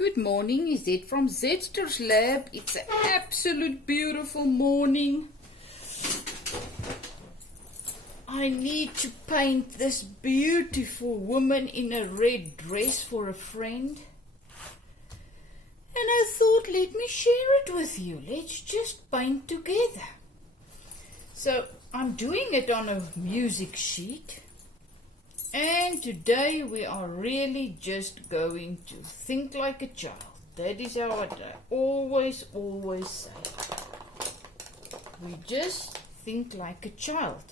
Good morning, is it from Zetster's Lab? It's an absolute beautiful morning. I need to paint this beautiful woman in a red dress for a friend. And I thought, let me share it with you. Let's just paint together. So I'm doing it on a music sheet. And today we are really just going to think like a child. That is what I always say. We just think like a child.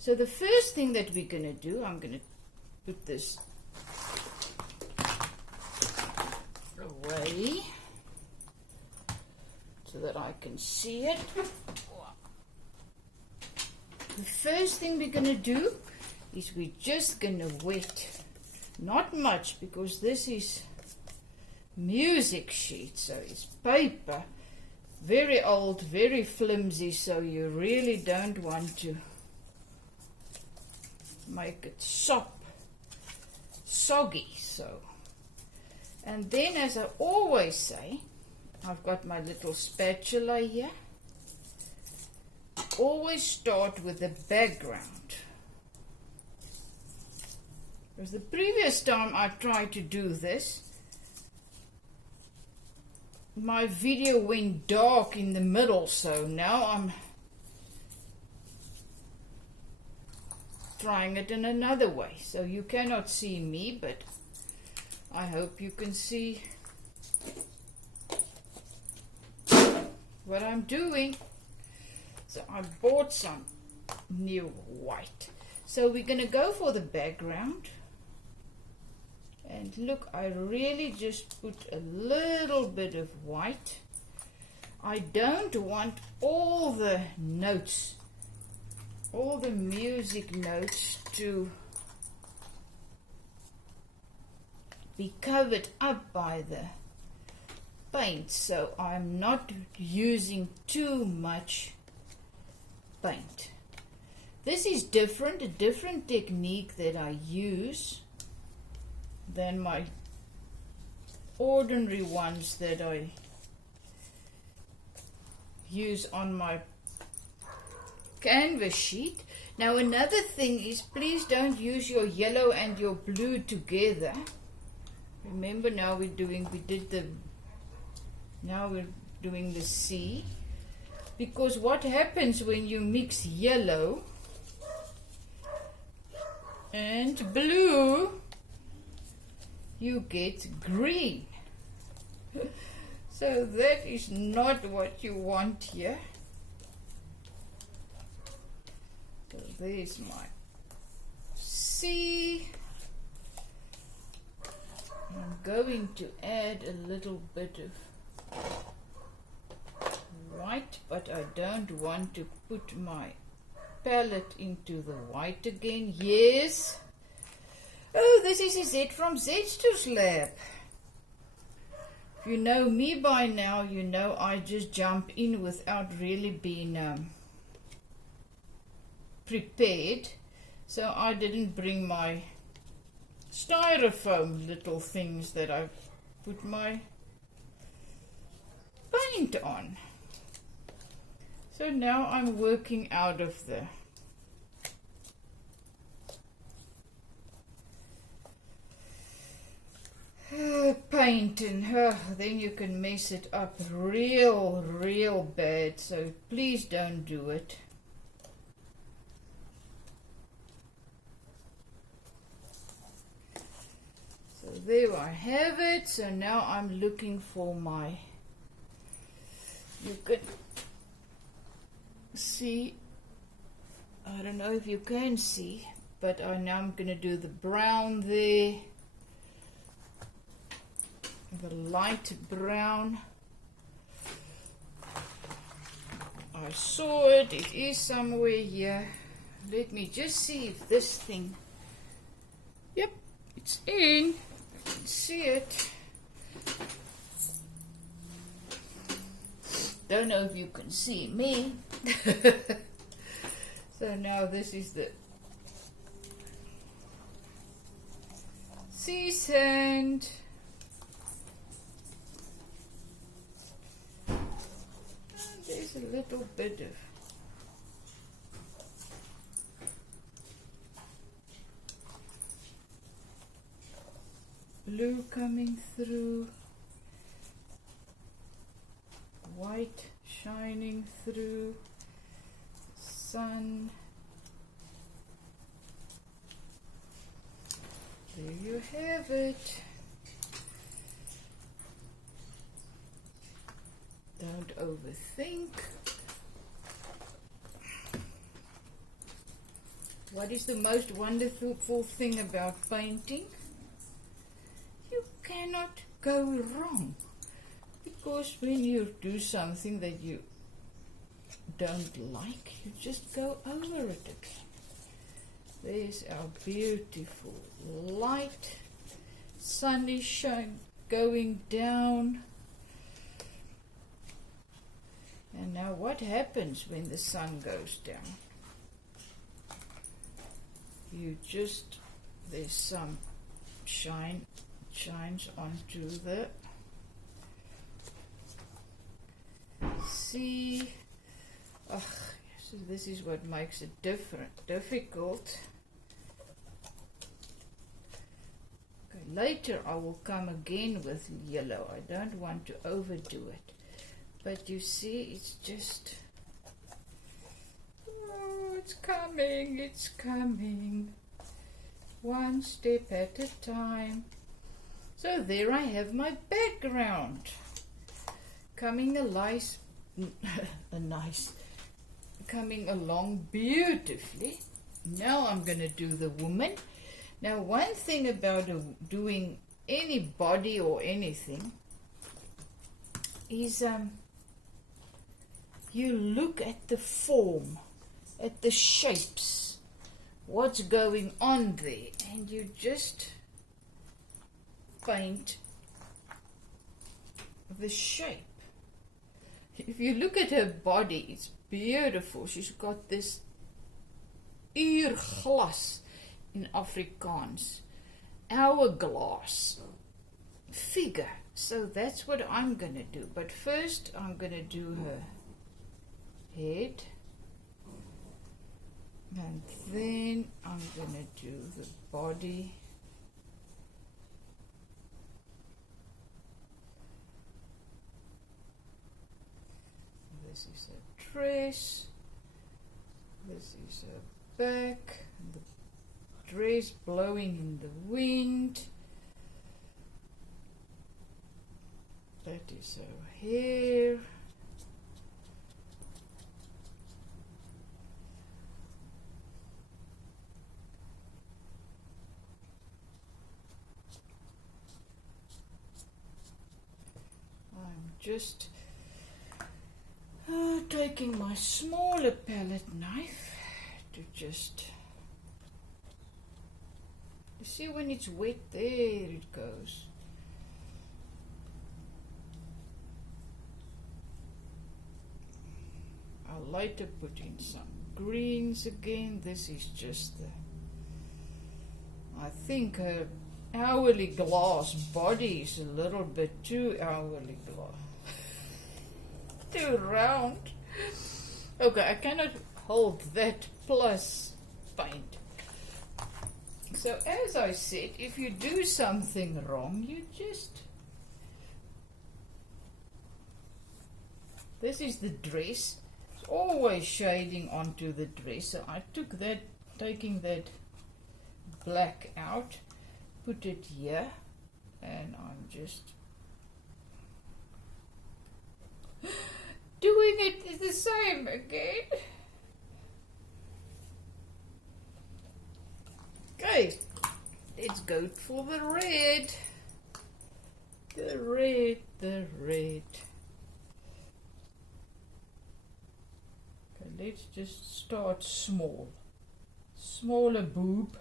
So the first thing that we're going to do, I'm going to put this away so that I can see it. The first thing we're going to do is we're just going to wet, not much because this is music sheet, so it's paper, very old, very flimsy, so you really don't want to make it soggy. So, and then as I always say, I've got my little spatula here. Always start with the background. Because the previous time I tried to do this, my video went dark in the middle, so now I'm trying it in another way. So you cannot see me, but I hope you can see what I'm doing. So I bought some new white. So we're going to go for the background. And look, I really just put a little bit of white. I don't want all the notes, all the music notes to be covered up by the paint. So I'm not using too much paint. This is different, a different technique that I use than my ordinary ones that I use on my canvas sheet. Now another thing is, please don't use your yellow and your blue together. Remember, now we're doing the sea, because what happens when you mix yellow and blue, you get green. So that is not what you want here. So there's my sea. I'm going to add a little bit of white, but I don't want to put my palette into the white again. Yes. Oh, this is Izette from Zetster's Lab. If you know me by now, you know I just jump in without really being prepared. So I didn't bring my styrofoam little things that I put my paint on. So now I'm working out of the paint, and then you can mess it up real bad, so please don't do it. So there I have it. So now I'm looking for my, you can see, I don't know if you can see, but now I'm going to do the brown there, the light brown. I saw it, it is somewhere here. Let me just see if this thing, yep, it's in, I can see it. Don't know if you can see me. So now this is the sea sand. little bit of blue coming through, white shining through, sun. There you have it. Don't overthink. What is the most wonderful thing about painting? You cannot go wrong. Because when you do something that you don't like, you just go over it again. There's our beautiful light. Sun is going down. And now what happens when the sun goes down? There's some shines onto the sea. So this is what makes it difficult. Okay, later I will come again with yellow. I don't want to overdo it. But you see, it's just, oh, it's coming. One step at a time. So there I have my background. Coming coming along beautifully. Now I'm going to do the woman. Now one thing about doing any body or anything is you look at the form, at the shapes, what's going on there, and you just paint the shape. If you look at her body, it's beautiful. She's got this uurglas in Afrikaans, hourglass figure. So that's what I'm going to do. But first I'm going to do her head. And then I'm going to do the body. This is her dress. This is her back. And the dress blowing in the wind. That is her hair. I'm just taking my smaller palette knife to just, you see when it's wet, there it goes. I'll later put in some greens again. This is just the, I think her hourly glass body is a little bit too hourly glass. Too round. Okay, I cannot hold that plus paint. So as I said, if you do something wrong, you just, this is the dress. It's always shading onto the dress. So I took that, taking that black out, put it here, and I'm just doing it the same again. Okay, let's go for the red. The red. Okay, let's just start small. Smaller boob.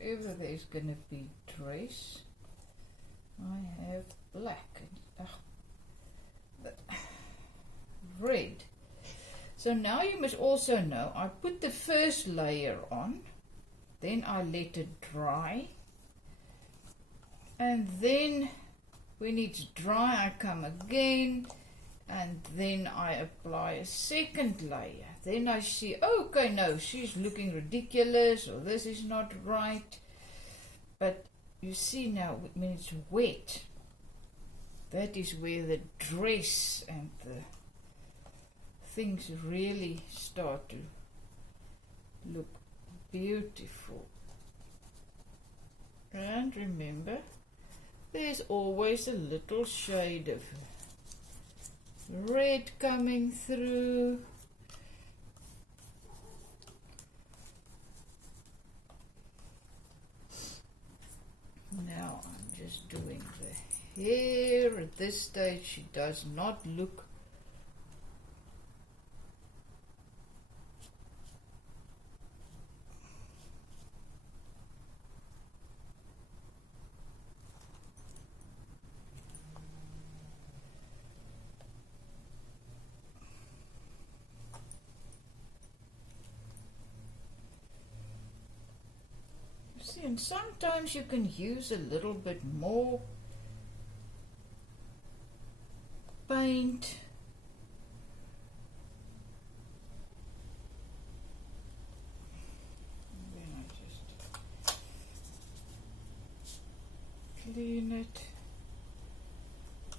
Wherever there's going to be trace, I have black. Red. So now you must also know, I put the first layer on, then I let it dry, And then when it's dry, I come again, and then I apply a second layer. Then I see, okay, no, she's looking ridiculous, or this is not right. But you see now, when it's wet, that is where the dress and the things really start to look beautiful. And remember, there's always a little shade of red coming through. Now I'm just doing the hair. At this stage she does not look and sometimes you can use a little bit more paint. And then I just clean it,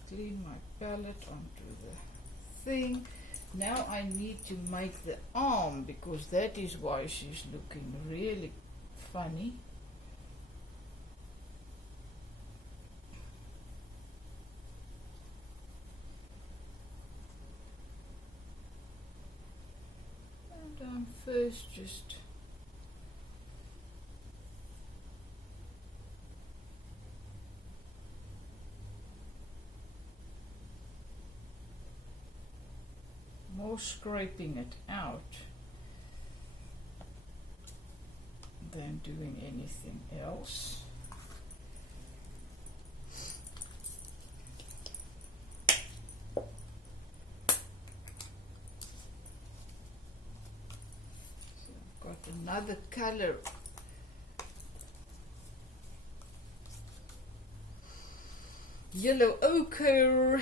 clean my palette onto the thing. Now I need to make the arm, because that is why she's looking really funny. First just more scraping it out than doing anything else. Another color, yellow ochre,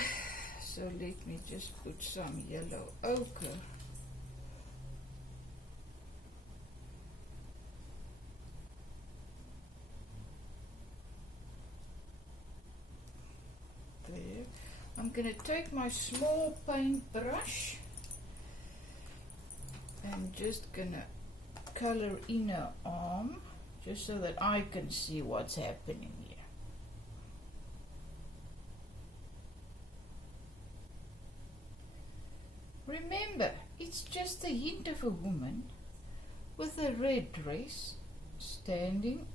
so let me just put some yellow ochre. There. I'm going to take my small paintbrush and just going to color in her arm, just so that I can see what's happening here. Remember, it's just a hint of a woman with a red dress standing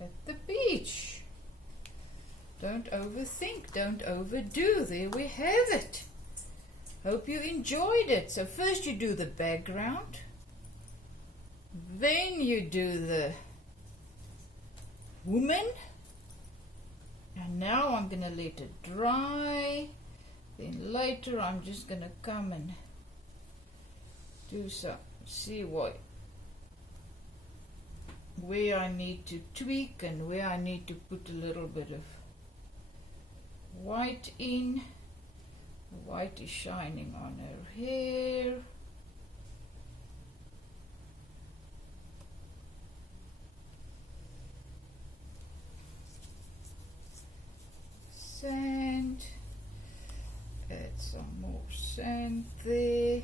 at the beach. Don't overthink, don't overdo. There we have it. Hope you enjoyed it. So first you do the background, then you do the woman, and now I'm going to let it dry. Then later I'm just going to come and do some, see where I need to tweak and where I need to put a little bit of white in. The white is shining on her hair. Sand. Add some more sand there.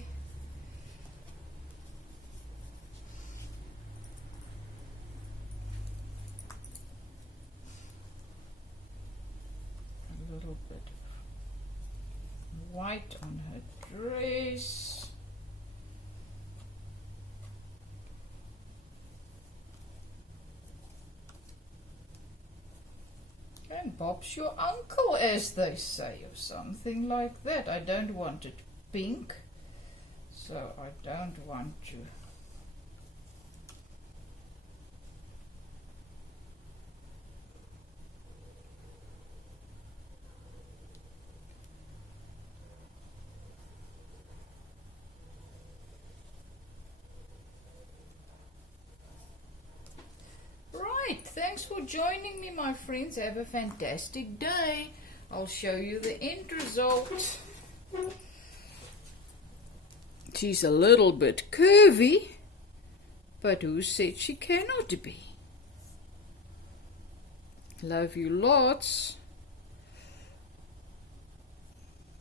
A little bit white on her dress. And Bob's your uncle, as they say, or something like that. I don't want it pink, so I don't want to right. Thanks for joining me, my friends. Have a fantastic day. I'll show you the end result. She's a little bit curvy, but who said she cannot be? Love you lots.